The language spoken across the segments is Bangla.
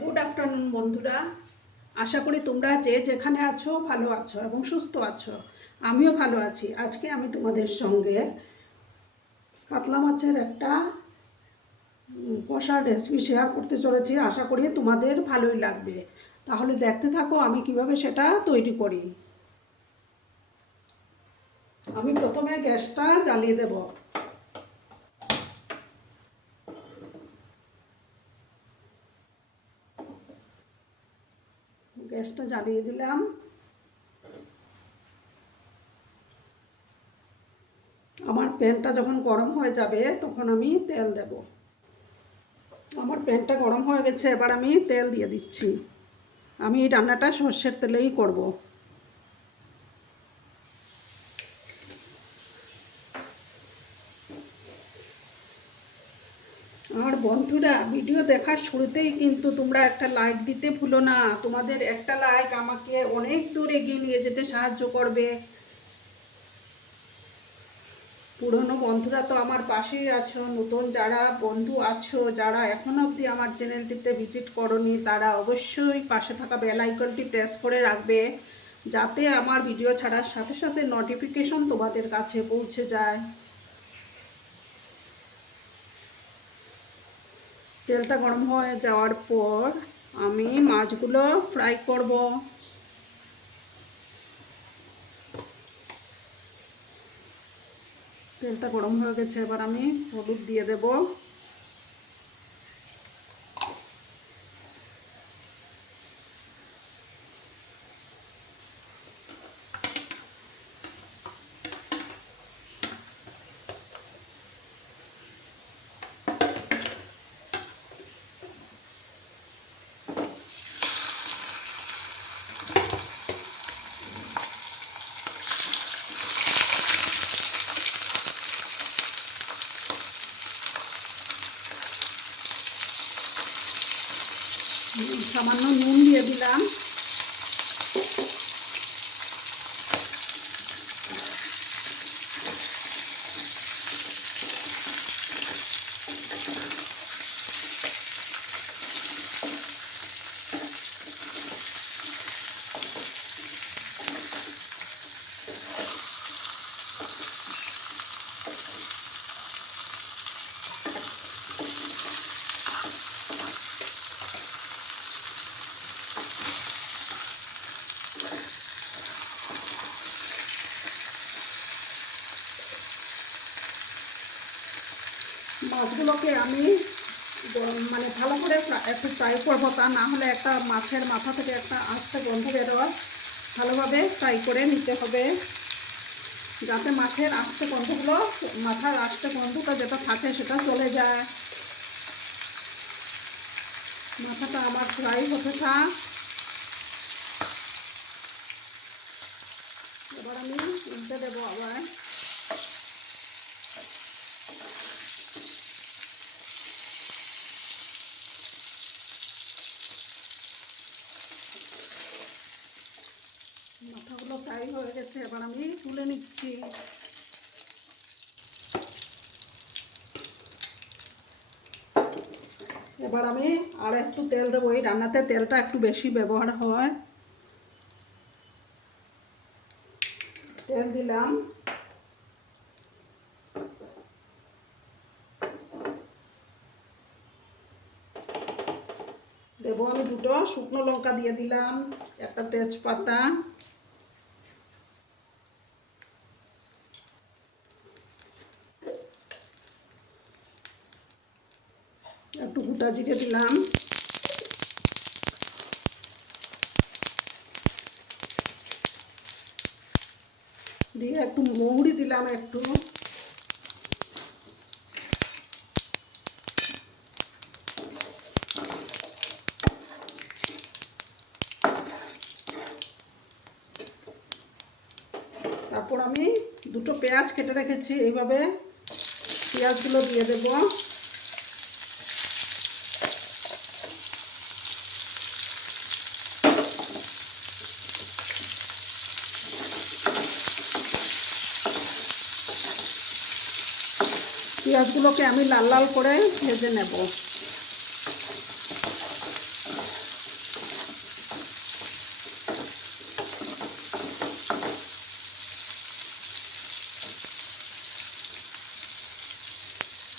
গুড আফটারনুন বন্ধুরা, আশা করি তোমরা যে যেখানে আছো ভালো আছো এবং সুস্থ আছো। আমিও ভালো আছি। আজকে আমি তোমাদের সঙ্গে কাতলা মাছের একটা কষার রেসিপি শেয়ার করতে চলেছি। আশা করি তোমাদের ভালোই লাগবে। তাহলে দেখতে থাকো আমি কিভাবে সেটা তৈরি করি। আমি প্রথমে গ্যাসটা জ্বালিয়ে দেব। গ্যাসটা জ্বালিয়ে দিলাম। আমার প্যানটা যখন গরম হয়ে যাবে তখন আমি তেল দেব। আমার প্যানটা গরম হয়ে গেছে, এবার আমি তেল দিয়ে দিচ্ছি। আমি এই রান্নাটা সর্ষের তেলেই করব। আর বন্ধুরা, ভিডিও দেখার শুরুতেই কিন্তু তোমরা একটা লাইক দিতে ভুলো না। তোমাদের একটা লাইক আমাকে অনেক দূর এগিয়ে নিয়ে যেতে সাহায্য করবে। পুরনো বন্ধুরা তো আমার পাশেই আছো, নতুন যারা বন্ধু আছো, যারা এখনো অবধি আমার চ্যানেলটিতে ভিজিট করোনি, তারা অবশ্যই পাশে থাকা বেল আইকনটি প্রেস করে রাখবে, যাতে আমার ভিডিও ছাড়ার সাথে সাথে নোটিফিকেশন তোমাদের কাছে পৌঁছে যায়। তেলটা গরম হয়ে যাওয়ার পর আমি মাছগুলো ফ্রাই করব। তেলটা গরম হয়ে গেছে, এবার আমি হলুদ দিয়ে দেব। সামান্য নুন দিয়ে দিলাম। মাছগুলোকে আমি মানে ভালো করে একটু ফ্রাই করবো, তা না হলে একটা মাছের মাথা থেকে একটা আস্তে গন্ধ বেরোয়। ভালোভাবে ফ্রাই করে নিতে হবে, যাতে মাছের আস্তে গন্ধগুলো, মাথার আস্তে গন্ধটা যেটা থাকে সেটা চলে যায়। মাথাটা আমার ফ্রাই হতে থাক। এবার আমি উল্টে দেবো আবার। মাথাগুলো ফ্রাই হয়ে গেছে, এবার আমি তুলে নিচ্ছি। এবার আমি আর একটু তেল দেবো। এই রান্নাতে তেলটা একটু বেশি ব্যবহার হয়। তেল দিলাম। দেবো আমি দুটো শুকনো লঙ্কা দিয়ে দিলাম, একটা তেজপাতা, একটু গোটা জিরে দিলাম, দিয়ে একটু মৌরি দিলাম একটু, তারপর আমি দুটো পেঁয়াজ কেটে রেখেছি, এইভাবে পেঁয়াজগুলো দিয়ে দেব। পেঁয়াজগুলোকে আমি লাল লাল করে ভেজে নেব।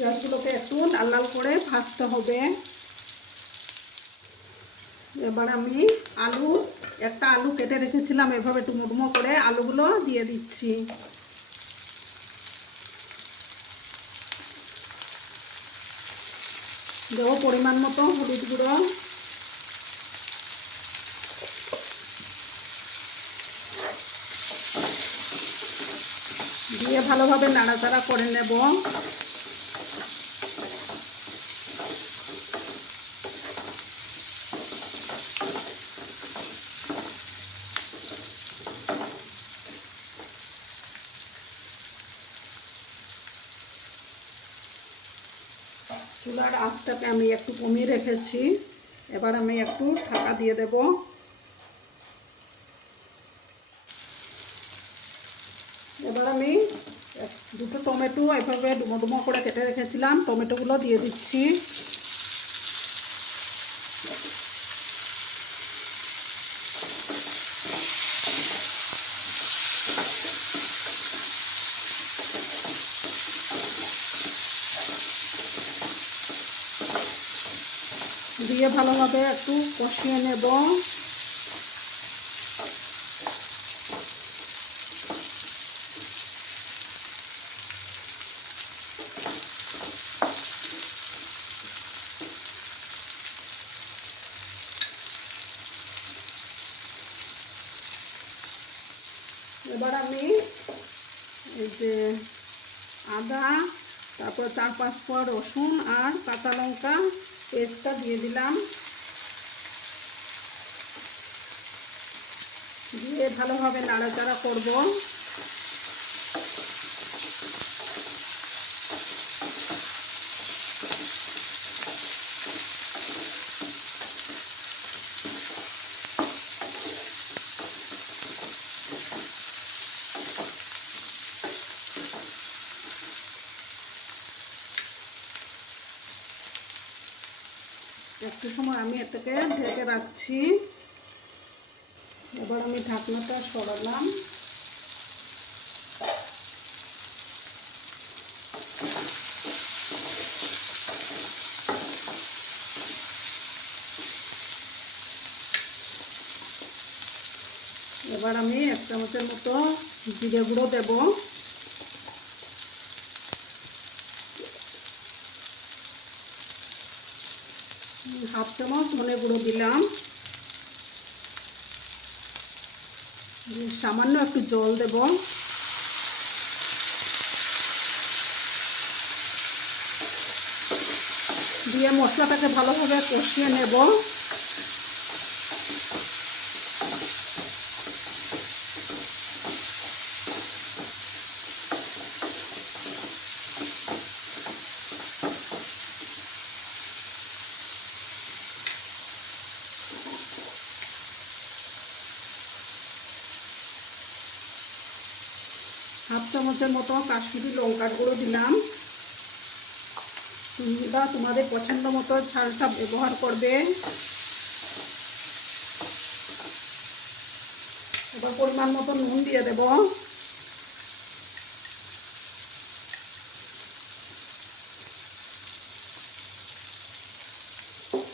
পেঁয়াজগুলোকে একটু লাল লাল করে ভাজতে হবে। এবার আমি একটা আলু কেটে রেখেছিলাম, এভাবে ডুমো ডুমো করে আলুগুলো দিয়ে দিচ্ছি। দেবো পরিমাণ মতো হলুদ গুঁড়ো, দিয়ে ভালোভাবে নাড়াচাড়া করে নেব। চুলার আঁচটাকে আমি একটু কমিয়ে রেখেছি। এবার আমি একটু ঢাকা দিয়ে দেব। এবার আমি দুটো টমেটো এভাবে ডুমো ডুমো করে কেটে রেখেছিলাম, টমেটোগুলো দিয়ে দিচ্ছি। দিয়ে ভালোভাবে একটু কষিয়ে নেব। এবার আমি এই যে আদা, তারপর 4-5 কোয়া রসুন আর কাঁচা লঙ্কা পেস্টটা দিয়ে দিলাম। দিয়ে ভালোভাবে নাড়াচাড়া করব। একটু সময় আমি এটাকে ঢেকে রাখছি। এবার আমি ঢাকনাটা সরালাম। এবার আমি 1 চামচের মতো জিরে গুঁড়ো দেব। হাফ চামচ ধনে গুঁড়ো দিলাম। সামান্য একটু জল দেব। দিয়ে মশলাটাকে ভালোভাবে কষিয়ে নেব। হাফ চামচের মতো কাশ্মীরি লঙ্কার গুঁড়ো দিলাম। তোমরা তোমাদের পছন্দ মতো ঝালটা ব্যবহার করবে। এবার পরিমাণ মতো নুন দিয়ে দেব।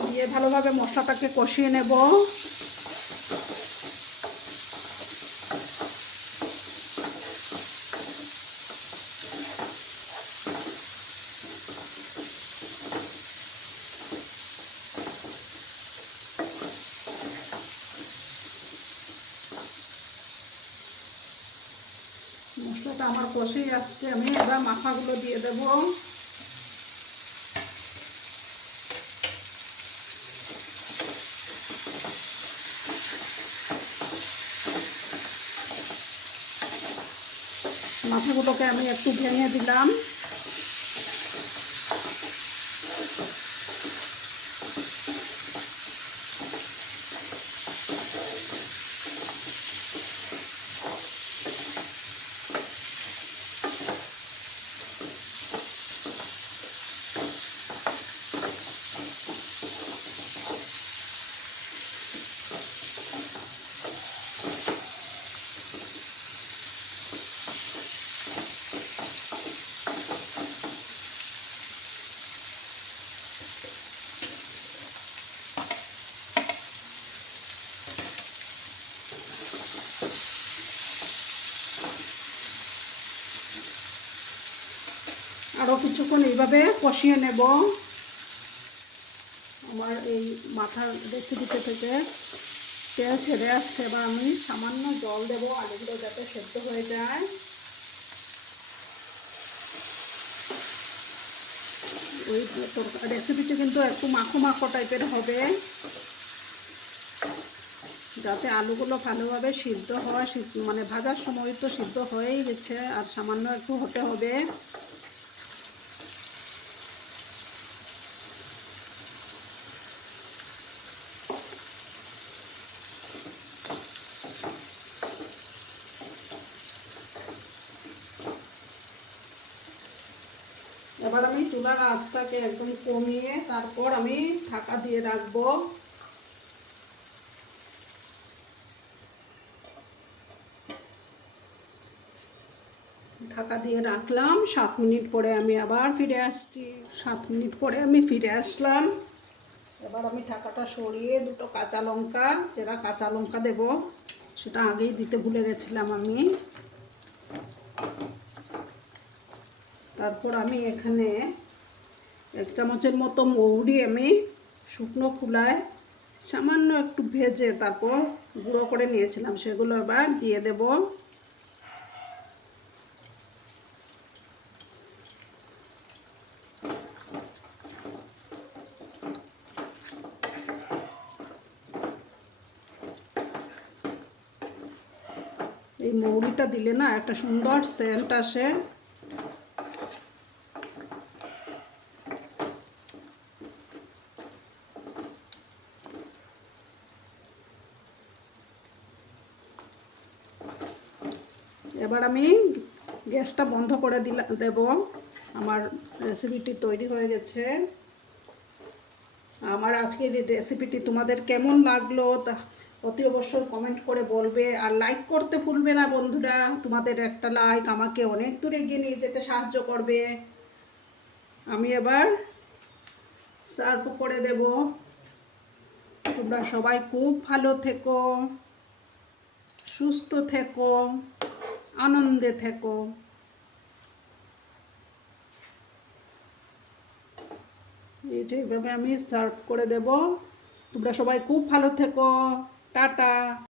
দিয়ে ভালোভাবে মশলাটাকে কষিয়ে নেব। মশলাটা আমার কষেই আসছে, আমি এবার মাথাগুলো দিয়ে দেব। মাথাগুলোকে আমি একটু ভেঙে দিলাম। আরও কিছুক্ষণ এইভাবে কষিয়ে নেব। আমার এই মাথার রেসিপিতে থেকে তেল ছেড়ে আসছে। এবার আমি সামান্য জল দেবো আলুগুলো যাতে সেদ্ধ হয়ে যায়। ওই রেসিপিটা কিন্তু একটু মাখো মাখো টাইপের হবে, যাতে আলুগুলো ভালোভাবে সিদ্ধ হয়। মানে ভাজার সময় তো সিদ্ধ হয়েই গেছে, আর সামান্য একটু হতে হবে। এবার আমি চুলার আঁচটাকে একদম কমিয়ে তারপর আমি ঢাকা দিয়ে রাখবো। ঢাকা দিয়ে রাখলাম। 7 মিনিট পরে আমি আবার ফিরে আসছি। 7 মিনিট পরে আমি ফিরে আসলাম। এবার আমি ঢাকাটা সরিয়ে দুটো কাঁচা লঙ্কা, চেরা কাঁচা লঙ্কা দেব, সেটা আগেই দিতে ভুলে গেছিলাম আমি। তারপর আমি এখানে 1 চামচের মতো মৌরি আমি শুকনো খোলায় সামান্য একটু ভেজে তারপর গুঁড়ো করে নিয়েছিলাম, সেগুলো এবার দিয়ে দেব। এই মৌরিটা দিলে না একটা সুন্দর সেন্ট আসে। এবার আমি গ্যাসটা বন্ধ করে দেব। আমার রেসিপিটি তৈরি হয়ে গেছে। আমার আজকের এই রেসিপিটি তোমাদের কেমন লাগলো তা অতি অবশ্যই কমেন্ট করে বলবে। আর লাইক করতে ভুলবে না বন্ধুরা। তোমাদের একটা লাইক আমাকে অনেক দূর এগিয়ে নিয়ে যেতে সাহায্য করবে। আমি এবার সার্ভ করে দেব। তোমরা সবাই খুব ভালো থেকো, সুস্থ থেকো, আনন্দে থেকো। এই যে এইভাবে আমি সার্ভ করে দেব। তোমরা সবাই খুব ভালো থেকো। টাটা।